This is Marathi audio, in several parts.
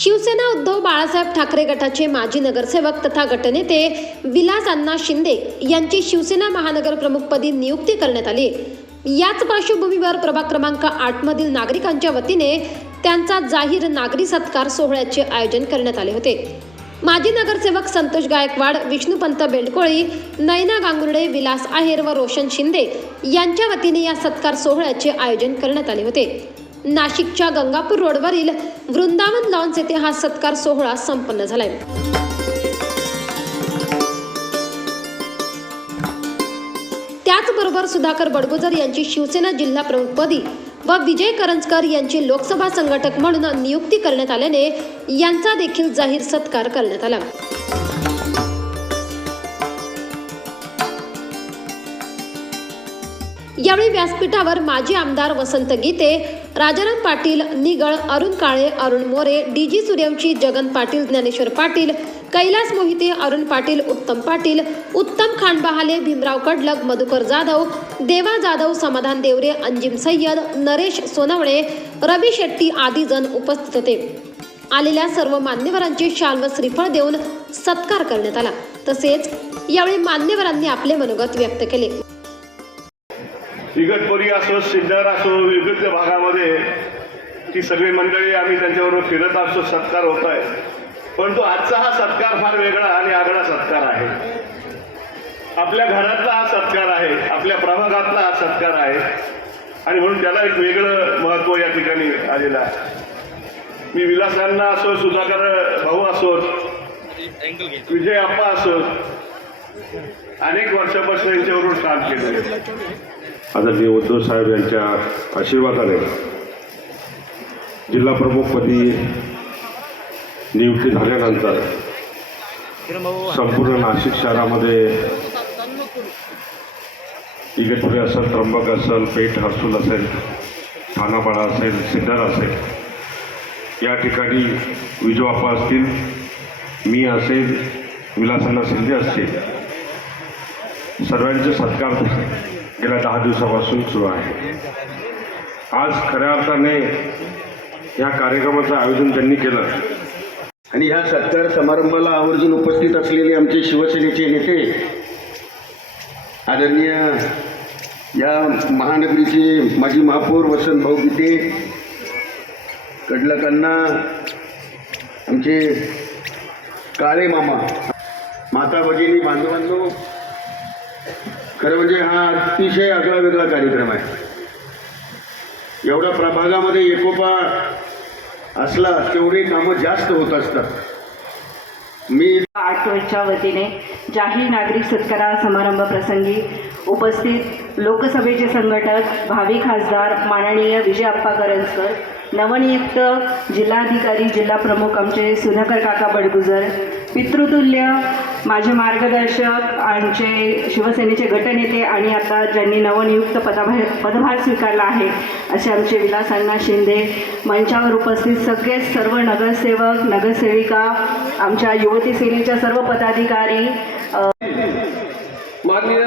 शिवसेना उद्धव बाळासाहेब ठाकरे गटाचे माजी नगरसेवक तथा गटनेते विलास अण्णा शिंदे यांची शिवसेना महानगर प्रमुखपदी नियुक्ती करण्यात आली. याच पार्श्वभूमीवर प्रभाग क्रमांक आठ मधील नागरिकांच्या वतीने त्यांचा जाहीर नागरी सत्कार सोहळ्याचे आयोजन करण्यात आले होते. माजी नगरसेवक संतोष गायकवाड विष्णुपंत बेंडकोळी नयना गांगुर्डे विलास आहेर व रोशन शिंदे यांच्या वतीने या सत्कार सोहळ्याचे आयोजन करण्यात आले होते. नाशिकच्या गंगापूर रोडवरील वृंदावन लॉन्स येथे हा सत्कार सोहळा संपन्न झालाय. त्याचबरोबर सुधाकर बडगुजर यांची शिवसेना जिल्हा प्रमुखपदी व विजय करंजकर यांची लोकसभा संघटक म्हणून नियुक्ती करण्यात आल्याने यांचा देखील जाहीर सत्कार करण्यात आला. यावेळी व्यासपीठावर माजी आमदार वसंत गीते राजाराम पाटील निगळ अरुण काळे अरुण मोरे डी जी सूर्यवंशी जगन पाटील ज्ञानेश्वर पाटील कैलास मोहिते अरुण पाटील उत्तम पाटील उत्तम खांडबहाले भीमराव कडलक मधुकर जाधव देवा जाधव समाधान देवरे अंजिम सय्यद नरेश सोनवणे रवी शेट्टी आदी जण उपस्थित होते. आलेल्या सर्व मान्यवरांची शाल व श्रीफळ देऊन सत्कार करण्यात आला. तसेच यावेळी मान्यवरांनी आपले मनोगत व्यक्त केले. इगतपुरी असो सिद्धर असो विविध भागामध्ये ती सगळी मंडळी आम्ही त्यांच्याबरोबर फिरत असतो सत्कार होत आहे परंतु आजचा हा सत्कार फार वेगळा आणि आगळा सत्कार आहे. आपल्या घरातला हा सत्कार आहे आपल्या प्रभागातला हा सत्कार आहे. आणि म्हणून त्याला एक वेगळं महत्त्व या ठिकाणी आलेलं आहे. मी विलासांना असो सुधाकर भाऊ असोत विजय आप्पा असोत अनेक वर्षापासून यांच्यावरून काम केलं आहे. आदरणीय उद्धव साहेब यांच्या आशीर्वादाने जिल्हा प्रमुखपदी नियुक्ती झाल्यानंतर संपूर्ण नाशिक शहरामध्ये इगतपुरी असेल त्र्यंबक असेल पेठ हर्सूल असेल ठाणापाडा असेल सिद्धार असेल या ठिकाणी विजवाप्पा असतील मी असेल विलासन्ना शिंदे असतील सर्वांचे सत्कार गेल्या दहा दिवसापासून सुरू आहे. आज खऱ्या अर्थाने या कार्यक्रमाचं आयोजन त्यांनी केलं. आणि ह्या सत्कार समारंभाला आवर्जून उपस्थित असलेले आमचे शिवसेनेचे नेते आदरणीय या महानगरीचे माजी महापौर वसंत भाऊ गीते कडलकांना आमचे काळे मामा माता भगिनी बांधवांनो खरं म्हणजे हा अतिशय आगळा वेगळा कार्यक्रम आहे. एवढ्या प्रभागामध्ये एकोपा असला तेवढी कामं जास्त होत असतात. मी आठवडच्या वतीने जाहीर नागरिक सत्कारा समारंभ प्रसंगी उपस्थित लोकसभेचे संघटक भावी खासदार माननीय विजयप्पा करंजकर नवनियुक्त जिल्हाधिकारी जिल्हा प्रमुख आमचे सुधाकर काका बडगुजर पितृतुल्य माझे मार्गदर्शक आमचे शिवसेनेचे गटनेते आणि आता ज्यांनी नवनियुक्त पदाभार पदभार स्वीकारला आहे असे आमचे विलासांना शिंदे मंचावर उपस्थित सगळे सर्व नगरसेवक नगरसेविका आमच्या युवती सेनेच्या सर्व पदाधिकारी माननीय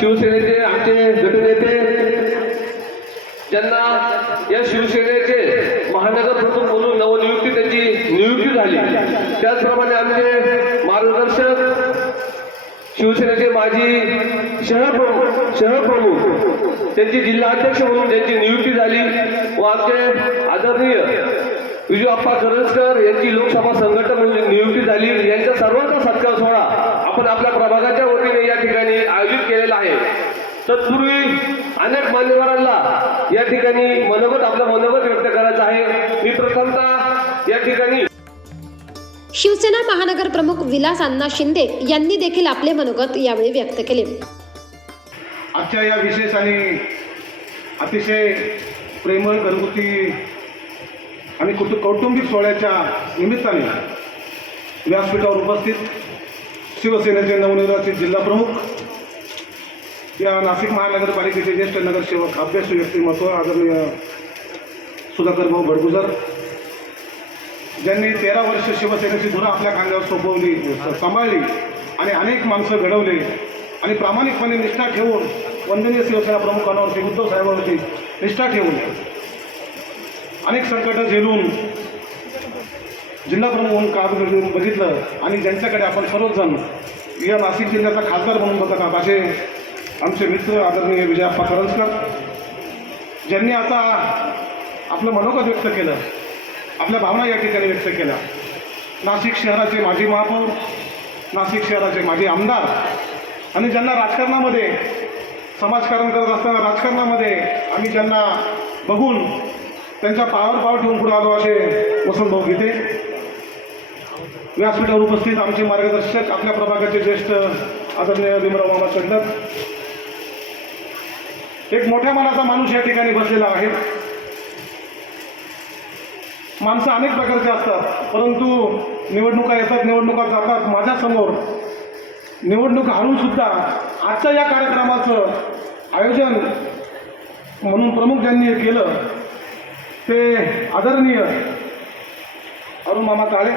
शिवसेनेचे आमचे गटनेते ज्यांना या शिवसेनेचे महानगर प्रमुख म्हणून नवनियुक्ती त्यांची नियुक्ती झाली. त्याचप्रमाणे आमचे मार्गदर्शक शिवसेनेचे माजी शहर प्रमुख शहर प्रमुख त्यांची जिल्हाध्यक्ष म्हणून त्यांची नियुक्ती झाली. व आमचे आदरणीय विजूअप्पा करंजकर यांची लोकसभा संघटक म्हणून नियुक्ती झाली. यांचा सर्वांचा सत्कार सोहळा आपण आपल्या प्रभागाच्या वतीने या ठिकाणी आयोजित केलेला आहे. तत्पूर्वी अनेक मान्यवरांना या ठिकाणी मनोगत आपलं मनोगत व्यक्त करायचं आहे. मी प्रथमतः या ठिकाणी शिवसेना महानगर प्रमुख विलास अण्णा शिंदे यांनी देखील आपले मनोगत यावेळी व्यक्त केले. आजच्या या विशेष आणि अतिशय प्रेमळ घरगुती आणि कुटु कौटुंबिक सोहळ्याच्या निमित्ताने व्यासपीठावर उपस्थित शिवसेनेचे नवनिर्वाचित जिल्हा प्रमुख या नाशिक महानगरपालिकेचे ज्येष्ठ नगरसेवक अभ्यास व्यक्तिमत्व आदरणीय सुधाकर भाऊ भडगुजर ज्यांनी तेरा वर्ष शिवसेनेची धुरा आपल्या खांद्यावर सोपवली सांभाळली आणि अनेक माणसं घडवले आणि प्रामाणिकपणे निष्ठा ठेवून वंदनीय शिवसेना प्रमुखांवरती उद्धव साहेबांवरती निष्ठा ठेवून अनेक संकटं झेलून जिल्हा प्रमुख म्हणून काम बघितलं आणि ज्यांच्याकडे आपण सर्वजण या नाशिक जिल्ह्याचा खासदार म्हणून बघत आहात असे आमचे मित्र आदरणीय विजयाप्पा करंजकर ज्यांनी आता आपलं मनोगत व्यक्त केलं. आपल्या भावना या ठिकाणी व्यक्त केल्या. नाशिक शहराचे माजी महापौर नाशिक शहराचे माजी आमदार आणि ज्यांना राजकारणामध्ये समाजकारण करत असताना राजकारणामध्ये आम्ही ज्यांना बघून त्यांच्या पावर पावर ठेवून पुढे आलो असे वसंत भाऊ गीते. व्यासपीठावर उपस्थित आमचे मार्गदर्शक आपल्या प्रभागाचे ज्येष्ठ आदरणीय भीमराव मामा चंदर एक मोठ्या मनाचा माणूस या ठिकाणी बसलेला आहे. माणसं अनेक प्रकारचे असतात परंतु निवडणुका येतात निवडणुका जातात माझ्यासमोर निवडणूक हारूनसुद्धा आजच्या या कार्यक्रमाचं आयोजन म्हणून प्रमुख ज्यांनी केलं ते आदरणीय अरुण मामा काळे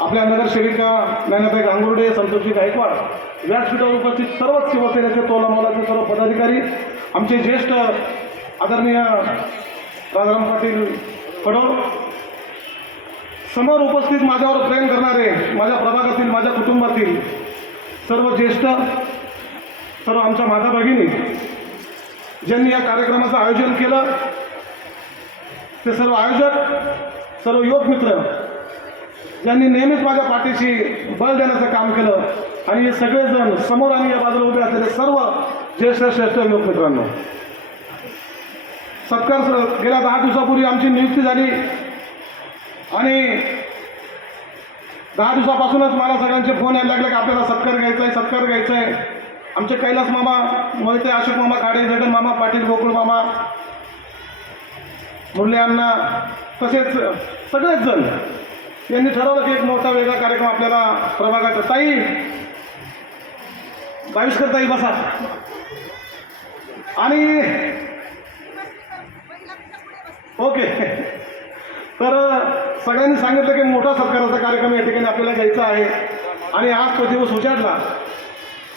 आपल्या नगरसेविका नयनाताई गांगुर्डे संतोषजी गायकवाड व्यासपीठावर उपस्थित सर्वच शिवसेनेचे तोलामोलाचे सर्व पदाधिकारी आमचे ज्येष्ठ आदरणीय राजाराम पाटील फडोळ समोर उपस्थित माझ्यावर प्रेम करणारे माझ्या प्रभागातील माझ्या कुटुंबातील सर्व ज्येष्ठ सर्व आमच्या माता भगिनी ज्यांनी या कार्यक्रमाचं आयोजन केलं ते सर्व आयोजक सर्व युवक मित्र ज्यांनी नेहमीच माझ्या पाठीशी बळ देण्याचं काम केलं आणि हे सगळेजण समोर आणि या बाजूला उभे असलेले सर्व ज्येष्ठ श्रेष्ठ युवक मित्रांनो सत्कार गेल्या दहा दिवसापूर्वी आमची नियुक्ती झाली. आणि दहा दिवसापासूनच मला सगळ्यांचे फोन यायला लागले की आपल्याला सत्कार घ्यायचा आहे सत्कार घ्यायचा आहे आमचे कैलास मामा मोहिते अशोक मामा खाडे जगन मामा पाटील गोकुळ मामा मुरले अण्णा तसेच सगळेच जण यांनी ठरवलं की एक मोठा वेगळा कार्यक्रम आपल्याला प्रभागाचा. ताई बाविष्कर ताई बसा. आणि ओके. तर सगळ्यांनी सांगितलं की मोठा सत्काराचा कार्यक्रम या ठिकाणी आपल्याला घ्यायचा आहे. आणि आज तो दिवस उजाडला.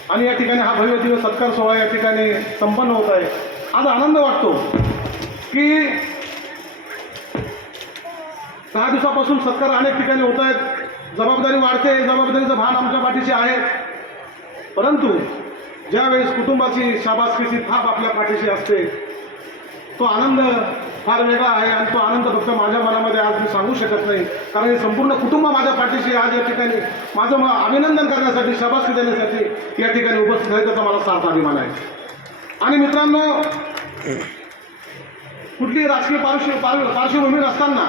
आणि या ठिकाणी हा भव्य दिवस सत्कार सोहळा या ठिकाणी संपन्न होत आहे. आज आनंद वाटतो की दहा दिवसापासून सत्कार अनेक ठिकाणी होत आहेत. जबाबदारी वाढते जबाबदारीचं भान आमच्या पाठीशी आहे. परंतु ज्यावेळेस कुटुंबाची शाबासकीची थाप आपल्या पाठीशी असते तो आनंद फार वेगळा आहे आणि तो आनंद फक्त माझ्या मनामध्ये आज मी सांगू शकत नाही. कारण हे संपूर्ण कुटुंब माझ्या पाठीशी आज या ठिकाणी माझं मला अभिनंदन करण्यासाठी शाबासकी देण्यासाठी या ठिकाणी उपस्थित आहे त्याचा मला साथ अभिमान आहे. आणि मित्रांनो कुठली राजकीय पार्श्व पार्श्व पार्श्वभूमी नसताना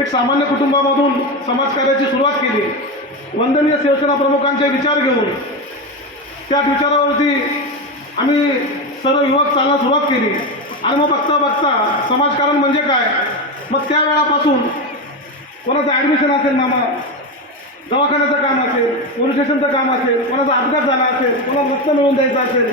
एक सामान्य कुटुंबामधून समाजकार्याची सुरुवात केली. वंदनीय शिवसेना प्रमुखांचे विचार घेऊन त्या विचारावरती आम्ही सर्व युवक चालण्यास सुरुवात केली. आणि मग बघता बघता. समाजकारण म्हणजे काय? मग त्या वेळापासून कोणाचं ॲडमिशन असेल मामा? दवाखान्याचं काम असेल पोलीस स्टेशनचं काम असेल कोणाचा अपघात झाला असेल कोणाला रक्त मिळवून द्यायचं असेल?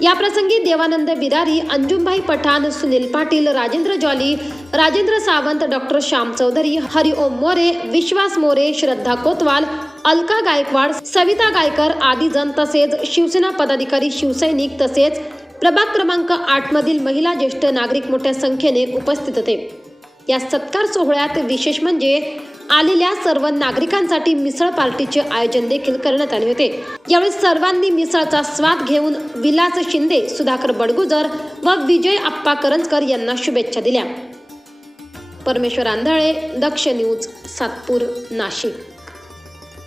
या प्रसंगी देवानंद बिरारी अंजुमभाई पठाण सुनील पाटील राजेंद्र जॉली राजेंद्र सावंत डॉक्टर श्याम चौधरी हरिओम मोरे विश्वास मोरे श्रद्धा कोतवाल अलका गायकवाड सविता गायकर आदी जण तसेच शिवसेना पदाधिकारी शिवसैनिक तसेच प्रभाग क्रमांक आठ मधील महिला ज्येष्ठ नागरिक मोठ्या संख्येने उपस्थित होते. या सत्कार सोहळ्यात विशेष म्हणजे आलेल्या सर्व नागरिकांसाठी मिसळ पार्टीचे आयोजन देखील करण्यात आले होते. यावेळी सर्वांनी मिसळचा स्वाद घेऊन विलास शिंदे सुधाकर बडगुजर व विजय आप्पा करंजकर यांना शुभेच्छा दिल्या. परमेश्वर आंधळे दक्ष न्यूज सातपूर नाशिक.